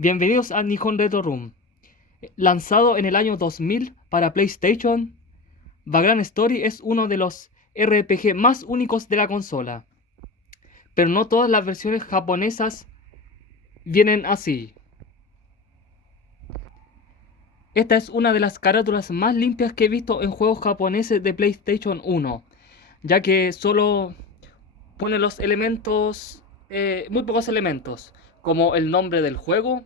Bienvenidos a Nihon Retro Room. Lanzado en el año 2000 para PlayStation, Vagrant Story es uno de los RPG más únicos de la consola. Pero no todas las versiones japonesas vienen así. Esta es una de las carátulas más limpias que he visto en juegos japoneses de PlayStation 1, ya que solo pone los elementos, muy pocos elementos, como el nombre del juego,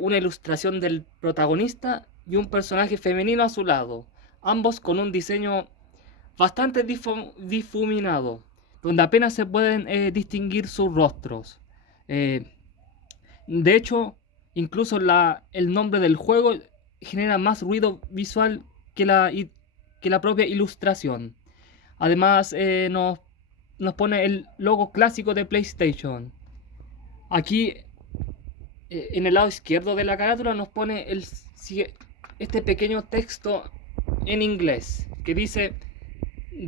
una ilustración del protagonista y un personaje femenino a su lado, ambos con un diseño bastante difuminado, donde apenas se pueden distinguir sus rostros. Eh, de hecho, incluso el nombre del juego genera más ruido visual que la propia ilustración. Además, nos pone el logo clásico de PlayStation. Aquí en el lado izquierdo de la carátula nos pone este pequeño texto en inglés que dice: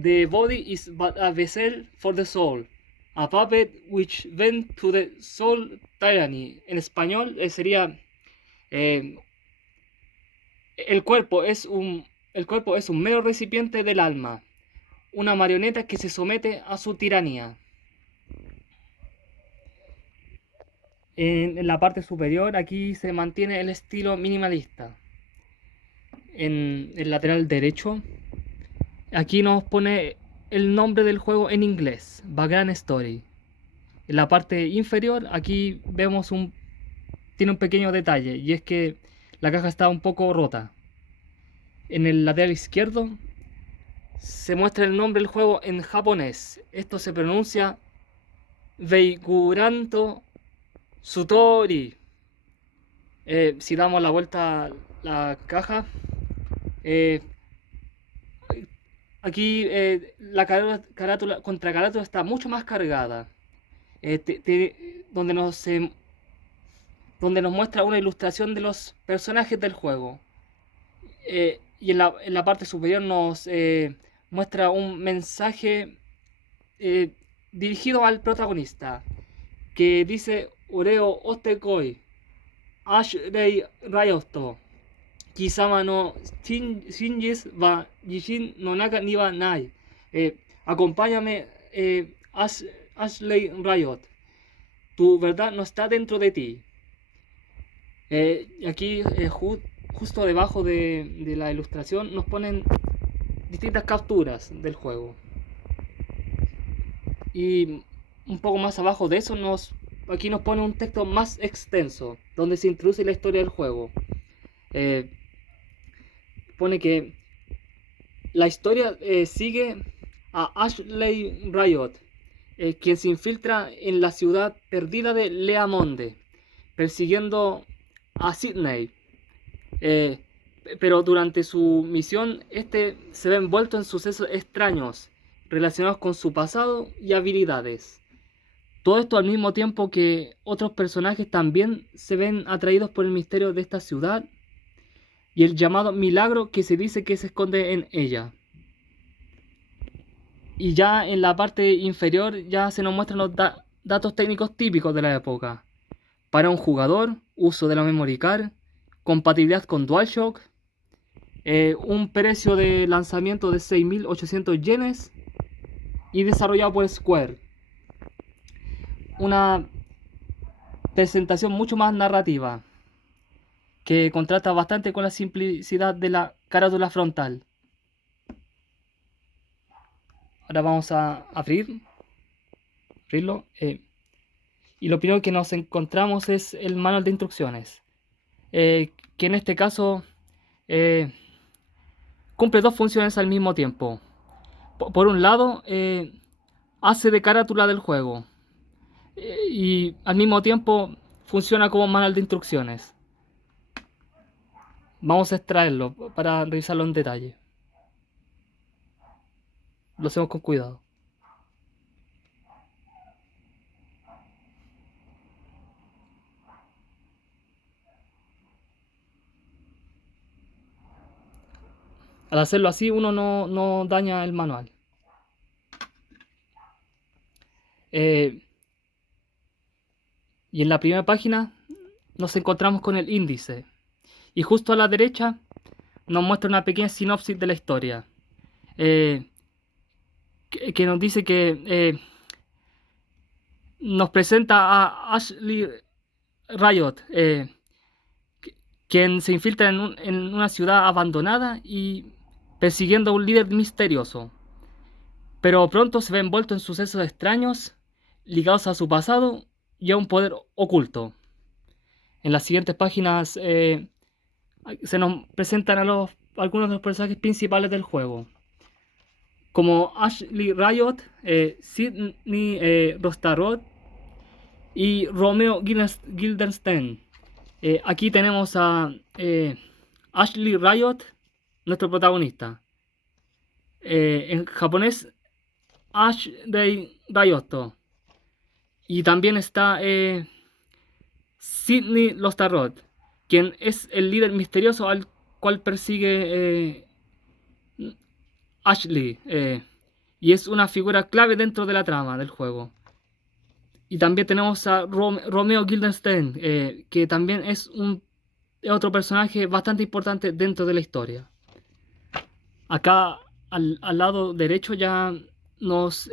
The body is but a vessel for the soul, a puppet which bent to the soul tyranny. En español sería eh, el cuerpo es un mero recipiente del alma, una marioneta que se somete a su tiranía. En la parte superior aquí se mantiene el estilo minimalista. En el lateral derecho aquí nos pone el nombre del juego en inglés, Vagrant Story. En la parte inferior aquí tiene un pequeño detalle, y es que la caja está un poco rota. En el lateral izquierdo se muestra el nombre del juego en japonés. Esto se pronuncia Veikuranto Sutori. Si damos la vuelta a la caja, eh, aquí la carátula está mucho más cargada, donde nos muestra una ilustración de los personajes del juego. Y en la parte superior nos muestra un mensaje eh, dirigido al protagonista, que dice: Oreo Otekoi, Ashley Ryoto, Kisama no Shinjis wa Jishin no Naka ni wa Nai. Acompáñame, Ashley Riot. Tu verdad no está dentro de ti. Aquí, justo debajo de la ilustración, nos ponen distintas capturas del juego. Y un poco más abajo de eso, aquí nos pone un texto más extenso, donde se introduce la historia del juego. Eh, Pone que la historia sigue a Ashley Riot, quien se infiltra en la ciudad perdida de Leamonde, persiguiendo a Sydney. Eh, pero durante su misión, este se ve envuelto en sucesos extraños relacionados con su pasado y habilidades. Todo esto al mismo tiempo que otros personajes también se ven atraídos por el misterio de esta ciudad y el llamado milagro que se dice que se esconde en ella. Y ya en la parte inferior ya se nos muestran los datos técnicos típicos de la época. Para un jugador, uso de la memory card, compatibilidad con DualShock, un precio de lanzamiento de 6.800 yenes y desarrollado por Square. Una presentación mucho más narrativa, que contrasta bastante con la simplicidad de la carátula frontal. Ahora vamos a abrirlo. Y lo primero que nos encontramos es el manual de instrucciones, que en este caso eh, cumple dos funciones al mismo tiempo. Por un lado, hace de carátula del juego, y al mismo tiempo funciona como manual de instrucciones. Vamos a extraerlo para revisarlo en detalle. Lo hacemos con cuidado. Al hacerlo así, uno no daña el manual. Y en la primera página nos encontramos con el índice. Y justo a la derecha nos muestra una pequeña sinopsis de la historia. eh, que nos dice que nos presenta a Ashley Riot, quien se infiltra en una ciudad abandonada y persiguiendo a un líder misterioso. Pero pronto se ve envuelto en sucesos extraños ligados a su pasado y a un poder oculto. En las siguientes páginas se nos presentan algunos de los personajes principales del juego, como Ashley Riot, Sidney Rostarod y Romeo Guildenstern. Aquí tenemos a Ashley Riot, nuestro protagonista. En japonés, Ashley Riot. Y también está Sidney Rostarod, quien es el líder misterioso al cual persigue Ashley. Y es una figura clave dentro de la trama del juego. Y también tenemos a Romeo Guildenstern, que también es otro personaje bastante importante dentro de la historia. Acá al lado derecho ya nos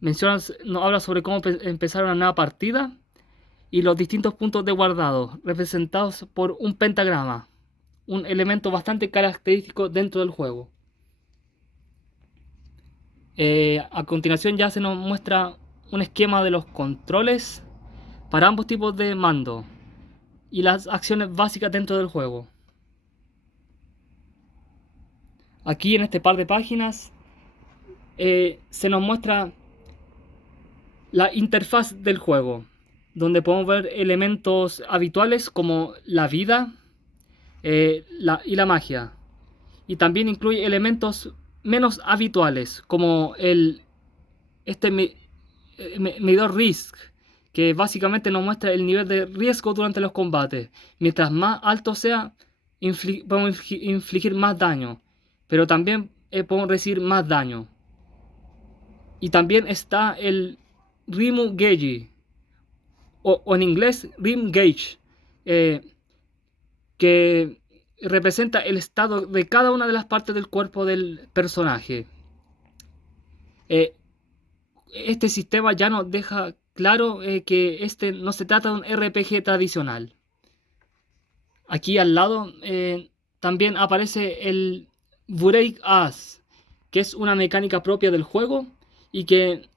nos habla sobre cómo empezar una nueva partida y los distintos puntos de guardado, representados por un pentagrama, un elemento bastante característico dentro del juego. A continuación ya se nos muestra un esquema de los controles para ambos tipos de mando y las acciones básicas dentro del juego. Aquí en este par de páginas se nos muestra la interfaz del juego, donde podemos ver elementos habituales como la vida y la magia. Y también incluye elementos menos habituales como este medidor risk, que básicamente nos muestra el nivel de riesgo durante los combates. Mientras más alto sea, podemos infligir más daño, pero también podemos recibir más daño. Y también está el Rim Gauge, o en inglés Rim Gauge, que representa el estado de cada una de las partes del cuerpo del personaje. Este sistema ya nos deja claro que este no se trata de un RPG tradicional. Aquí al lado también aparece el Break As, que es una mecánica propia del juego y que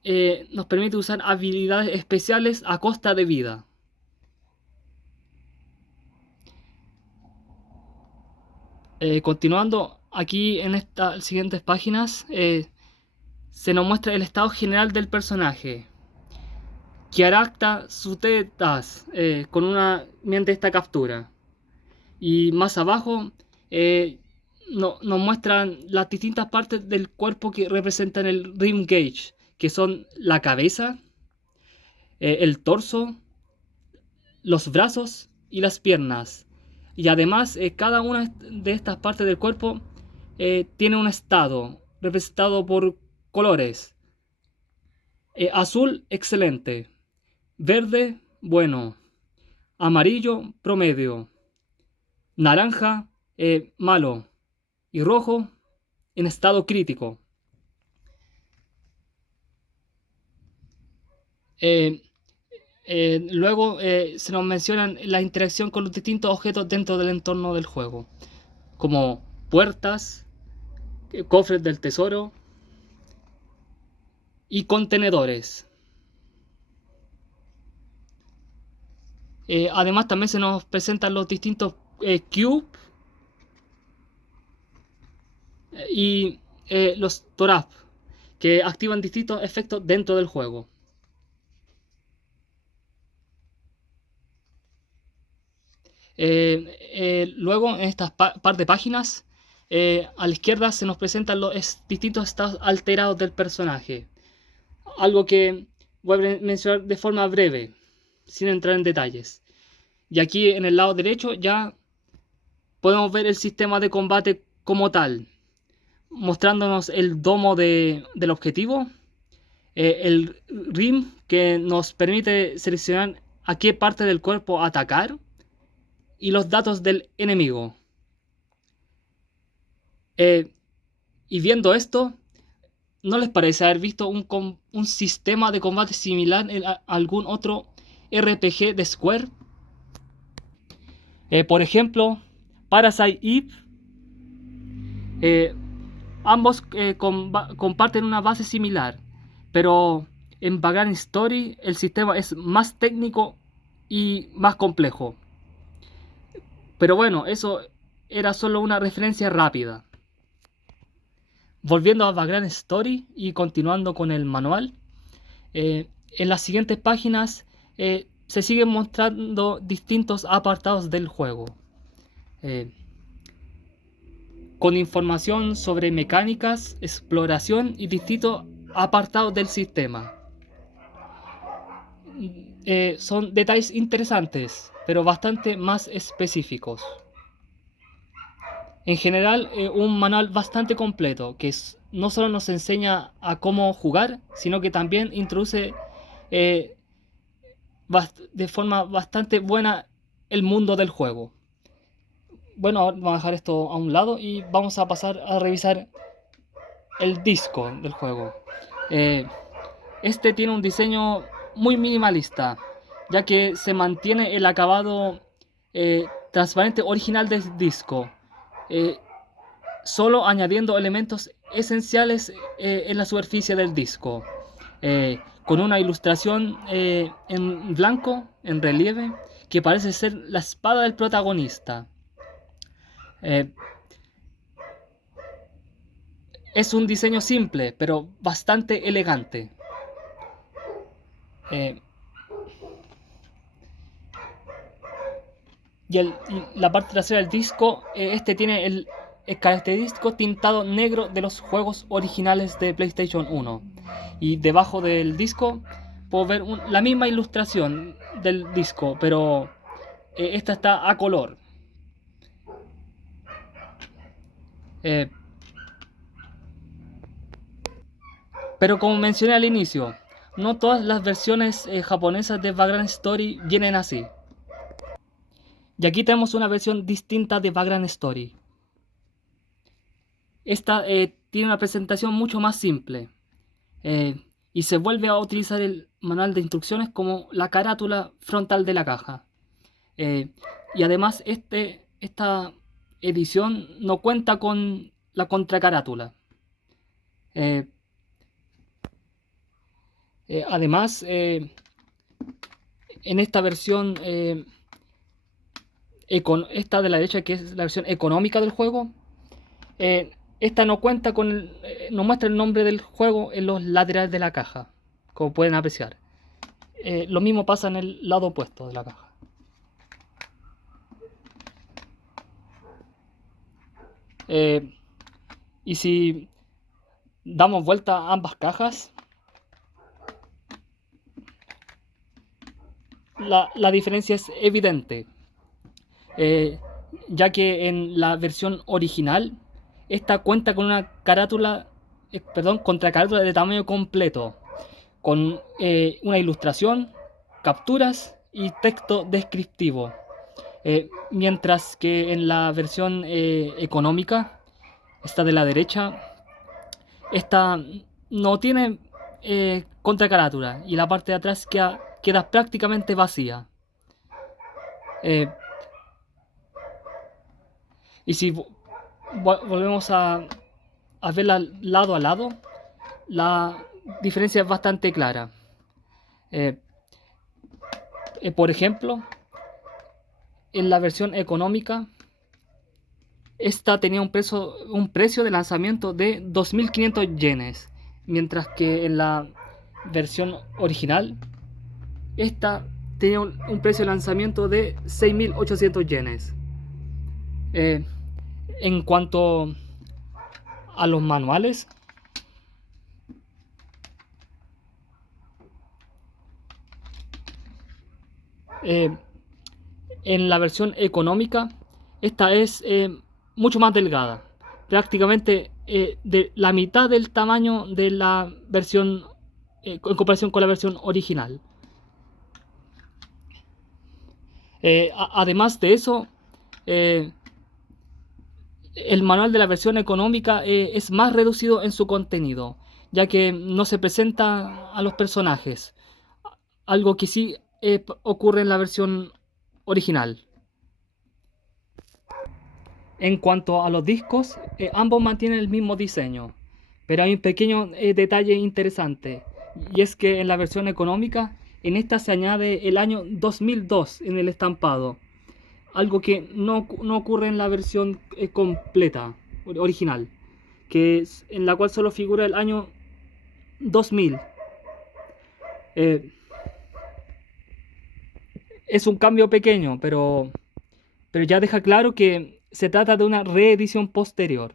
nos permite usar habilidades especiales a costa de vida. Continuando, aquí en estas siguientes páginas se nos muestra el estado general del personaje. Kiarakta Sutetas, con una mente esta captura. Y más abajo nos muestran las distintas partes del cuerpo que representan el Rim Gauge, que son la cabeza, el torso, los brazos y las piernas. Y además cada una de estas partes del cuerpo tiene un estado representado por colores. Azul, excelente. Verde, bueno. Amarillo, promedio. Naranja, malo. Y rojo, en estado crítico. Luego se nos mencionan la interacción con los distintos objetos dentro del entorno del juego, como puertas, cofres del tesoro y contenedores. Además también se nos presentan los distintos cubes y los torap, que activan distintos efectos dentro del juego. Luego en estas par de páginas a la izquierda se nos presentan los distintos estados alterados del personaje, algo que voy a mencionar de forma breve sin entrar en detalles. Y aquí en el lado derecho ya podemos ver el sistema de combate como tal, mostrándonos el domo del objetivo, el rim que nos permite seleccionar a qué parte del cuerpo atacar y los datos del enemigo. Y viendo esto, ¿no les parece haber visto un sistema de combate similar en algún otro RPG de Square? Por ejemplo, Parasite Eve. Ambos comparten una base similar, pero en Vagrant Story el sistema es más técnico y más complejo. Pero bueno, eso era solo una referencia rápida. Volviendo a Vagrant Story y continuando con el manual, en las siguientes páginas se siguen mostrando distintos apartados del juego, con información sobre mecánicas, exploración y distintos apartados del sistema. Son detalles interesantes, pero bastante más específicos. En general, un manual bastante completo que no solo nos enseña a cómo jugar, sino que también introduce de forma bastante buena el mundo del juego. Bueno, ahora vamos a dejar esto a un lado y vamos a pasar a revisar el disco del juego. Este tiene un diseño muy minimalista, ya que se mantiene el acabado transparente original del disco, solo añadiendo elementos esenciales en la superficie del disco, con una ilustración en blanco, en relieve, que parece ser la espada del protagonista. Es un diseño simple, pero bastante elegante. Y la parte trasera del disco, este tiene el característico tintado negro de los juegos originales de PlayStation 1. Y debajo del disco puedo ver la misma ilustración del disco, pero esta está a color. Pero como mencioné al inicio, no todas las versiones japonesas de Vagrant Story vienen así. Y aquí tenemos una versión distinta de Vagrant Story. Esta tiene una presentación mucho más simple. Y se vuelve a utilizar el manual de instrucciones como la carátula frontal de la caja. Y además esta edición no cuenta con la contracarátula. Además, en esta versión, esta de la derecha, que es la versión económica del juego, esta no cuenta con no muestra el nombre del juego en los laterales de la caja, como pueden apreciar. Lo mismo pasa en el lado opuesto de la caja. Y si damos vuelta a ambas cajas, la diferencia es evidente, ya que en la versión original esta cuenta con una carátula, contracarátula de tamaño completo, con una ilustración, capturas y texto descriptivo. Mientras que en la versión económica, esta de la derecha, esta no tiene contracarátula y la parte de atrás queda prácticamente vacía. Y si volvemos a verla lado a lado, la diferencia es bastante clara. Por ejemplo, en la versión económica, esta tenía un precio de lanzamiento de 2.500 yenes, mientras que en la versión original, esta tenía un precio de lanzamiento de 6.800 yenes. En cuanto a los manuales, en la versión económica, esta es mucho más delgada, prácticamente de la mitad del tamaño de la versión en comparación con la versión original. Además de eso, eh, el manual de la versión económica es más reducido en su contenido, ya que no se presenta a los personajes, algo que sí ocurre en la versión original. En cuanto a los discos, ambos mantienen el mismo diseño, pero hay un pequeño detalle interesante, y es que en la versión económica, en esta se añade el año 2002 en el estampado, algo que no ocurre en la versión completa, original, en la cual solo figura el año 2000. Eh, es un cambio pequeño, pero ya deja claro que se trata de una reedición posterior.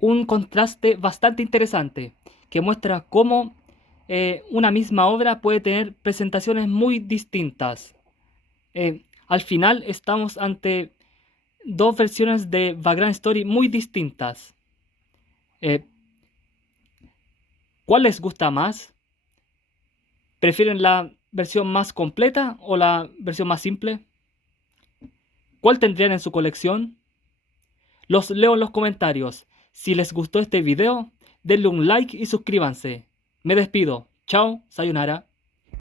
Un contraste bastante interesante que muestra cómo una misma obra puede tener presentaciones muy distintas. Al final estamos ante dos versiones de Vagrant Story muy distintas. Eh, ¿Cuál les gusta más? ¿Prefieren la versión más completa o la versión más simple? ¿Cuál tendrían en su colección? Los leo en los comentarios. Si les gustó este video, denle un like y suscríbanse. Me despido. Chao, sayonara.